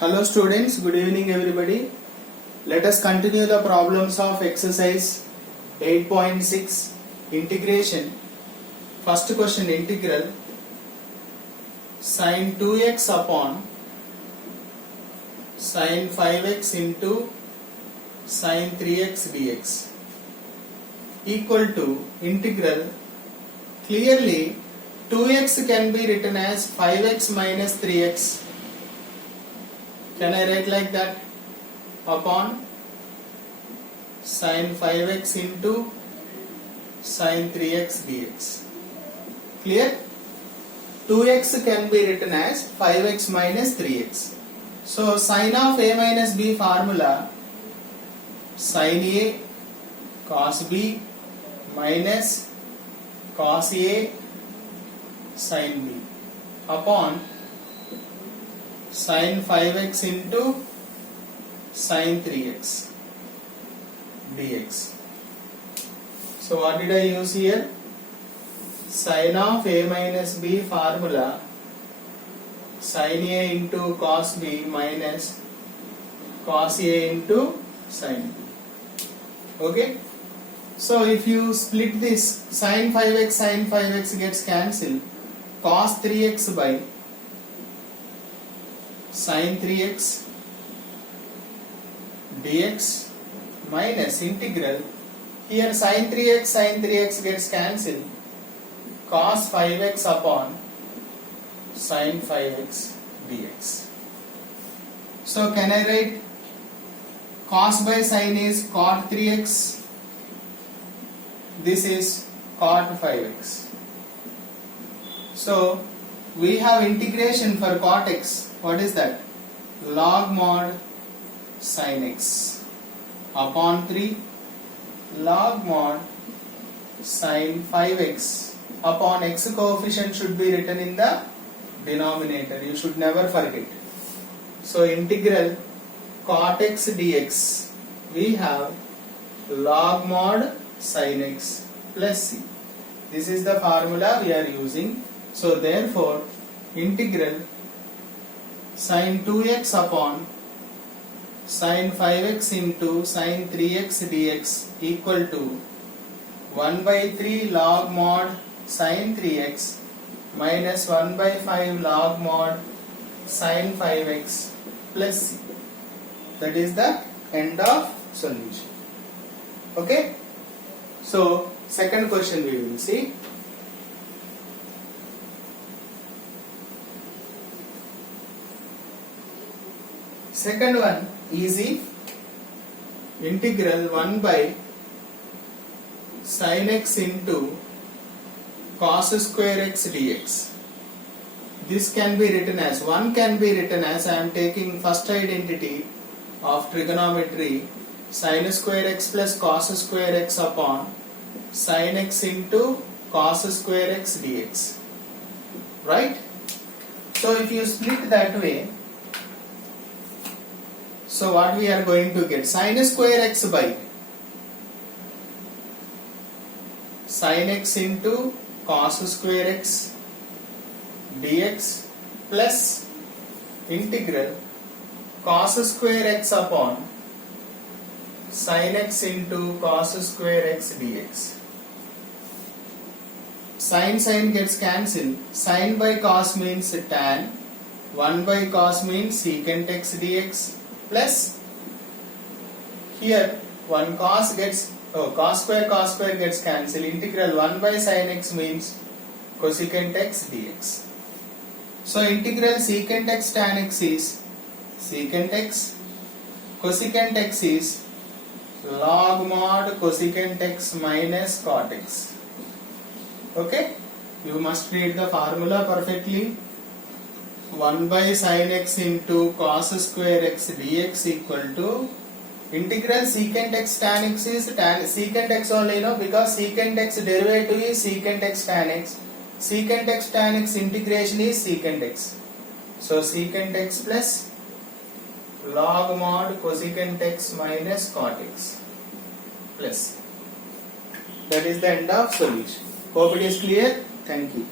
Hello students, good evening everybody. Let us continue the problems of exercise 8.6 integration. First question, integral sin 2x upon sin 5x into sin 3x dx equal to integral. Clearly 2x can be written as 5x minus 3x. Can I write like that? Upon sin 5x into sin 3x dx. Clear? 2x can be written as 5x minus 3x. So sin of a minus b formula, sin a cos b minus cos a sin b upon sin 5x into sin 3x dx. So what did I use here? Sin of a minus b formula, sin a into cos b minus cos a into sin b. Okay? So if you split this, sin 5x gets cancelled, cos 3x by sin 3x dx minus integral. Here sin 3x gets cancelled, cos 5x upon sin 5x dx. So can I write cos by sin is cot 3x, this is cot 5x. So we have integration for cot x. What is that? Log mod sin x upon 3 log mod sin 5x upon x coefficient should be written in the denominator. You should never forget. So integral cot x dx, we have log mod sin x plus c. This is the formula we are using. So therefore integral sin 2x upon sin 5x into sin 3x dx equal to 1 by 3 log mod sin 3x minus 1 by 5 log mod sin 5x plus c. That is the end of solution. Okay? So second question we will see. Second one, easy. Integral 1 by sin x into cos square x dx. This can be written as, 1 can be written as, I am taking first identity of trigonometry, sin square x plus cos square x upon sin x into cos square x dx. Right? So if you split that way, so what we are going to get? Sin square x by sin x into cos square x dx plus integral cos square x upon sin x into cos square x dx. Sin gets cancelled. Sin by cos means tan. 1 by cos means secant x dx. Plus here 1 cos gets cos square gets cancelled. Integral 1 by sin x means cosecant x dx. So integral secant x tan x is secant x, cosecant x is log mod cosecant x minus cot x. Okay? You must read the formula perfectly. 1 by sin x into cos square x dx equal to integral secant x tan x is tan secant x only, because secant x derivative is secant x tan x. Secant x tan x integration is secant x. So secant x plus log mod cosecant x minus cot x plus. That is the end of solution. Hope it is clear. Thank you.